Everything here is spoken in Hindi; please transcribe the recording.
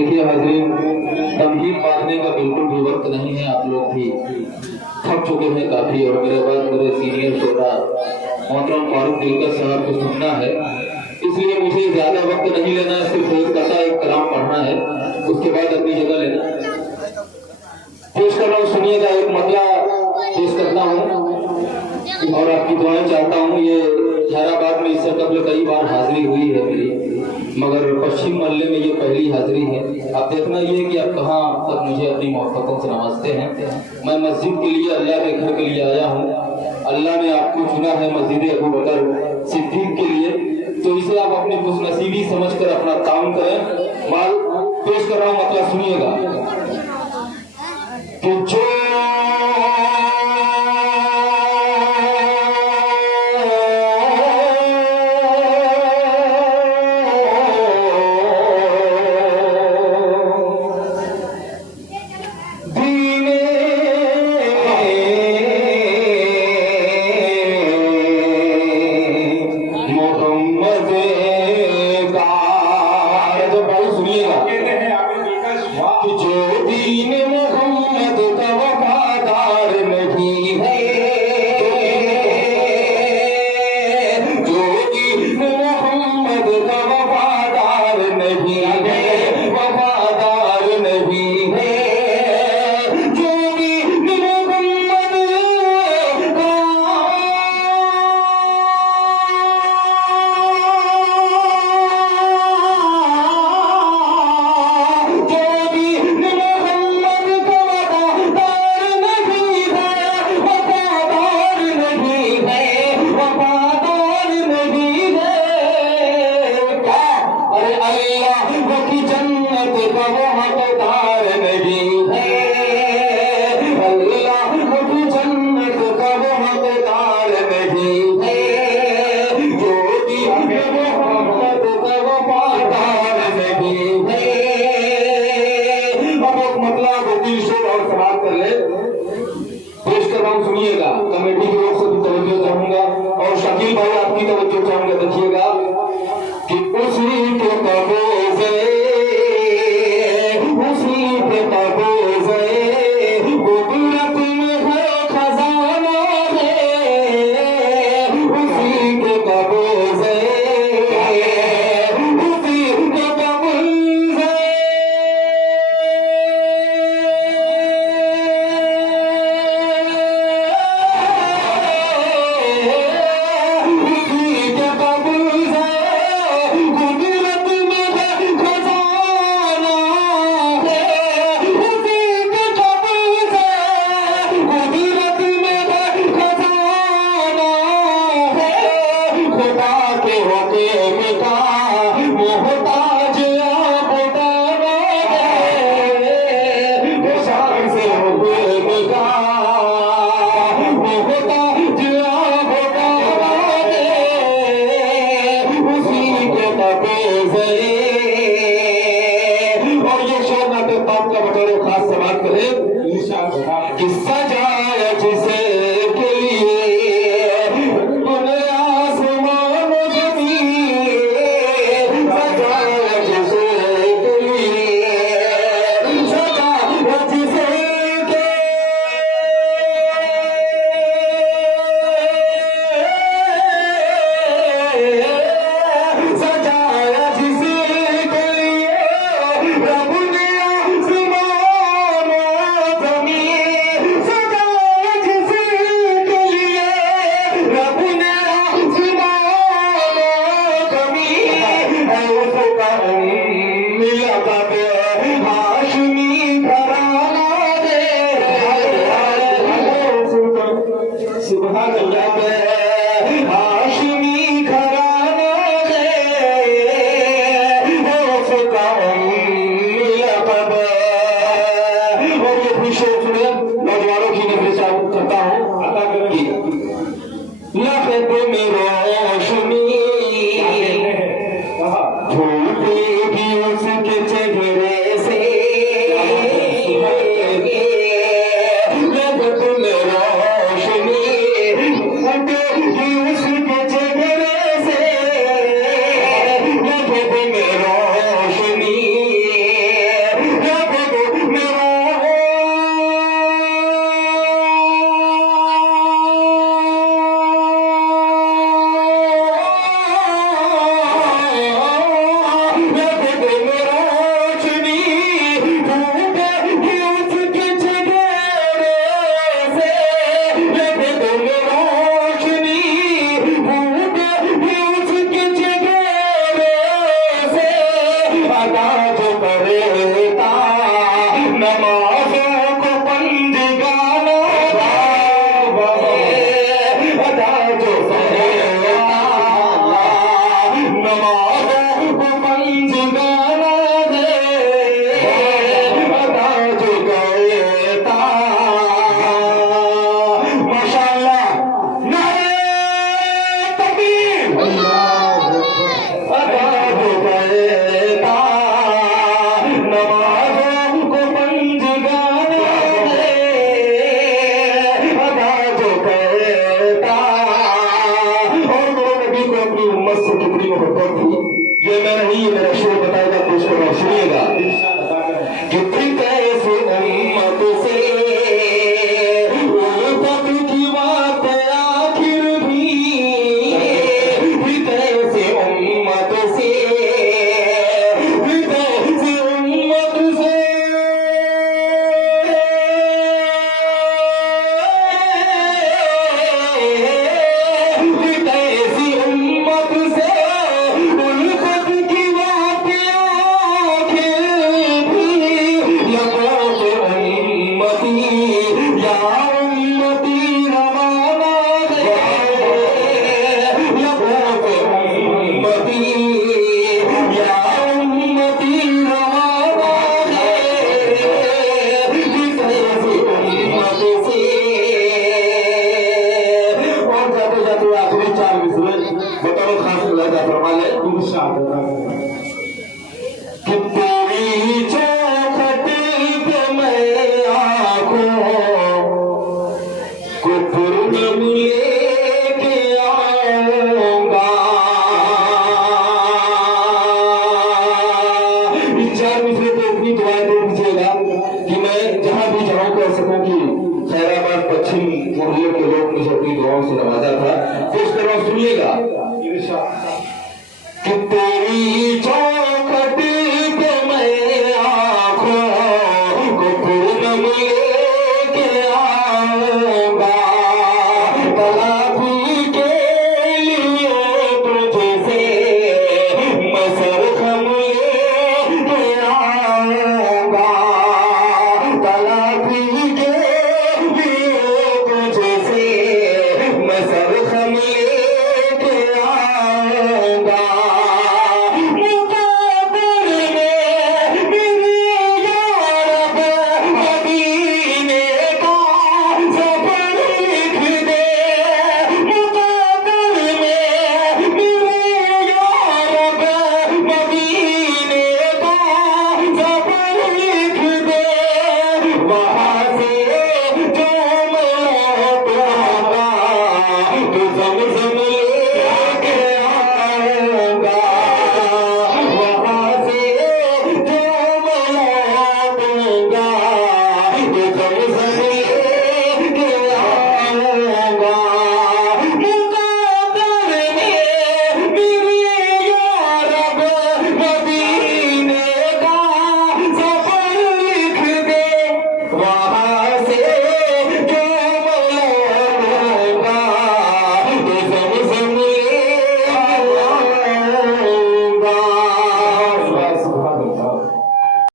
देखिए हाज़रीन, तमहीद बांधने का बिल्कुल भी वक्त नहीं है। आप लोग भी थक चुके हैं काफी और मेरे बाद मेरे सीनियर श्रोता मोहतरम फारूक दिलकश साहब को सुनना है, इसलिए मुझे ज्यादा वक्त नहीं लेना है। सिर्फ एक कथा एक कलाम पढ़ना है, उसके बाद अपनी जगह लेना है। पेश कर रहा हूँ, सुनिएगा। एक मतला पेश करता हूँ और आपकी दुआएं चाहता हूँ। ये हैदराबाद में इससे कबल कई बार हाजिरी हुई है मेरी, मगर पश्चिम मोहल्ले में ये पहली हाजिरी है। आप देखना ये कि आप कहाँ तक मुझे अपनी मोहब्बतों से नवाजते हैं। मैं मस्जिद के लिए, अल्लाह के घर के लिए आया हूँ। अल्लाह ने आपको चुना है मस्जिद अबू बकर सिद्दीक के लिए, तो इसे आप अपनी खुशनसीबी समझकर अपना काम करें। माल पेश कर रहा हूँ, मतलब सुनिएगा कि जो सुनिएगा। कमेटी के लोग से भी तवज्जो चाहूंगा और शकील भाई आपकी तवज्जो चाहूंगा। देखिएगा कि उसी के कबूजे, उसी के कबूजे कुदरत में है खजाना है, उसी के कबूजे, उसी के कबूजे। खैर मिश्रे तो इतनी दुआएं दे दीजिएगा कि मैं जहां भी जाऊं कह सकूं कि खैराबाद पश्चिम मोहल्ले के लोग मुझे अपनी दुआओं से नवाजा था। तो इस तरह सुनिएगा कि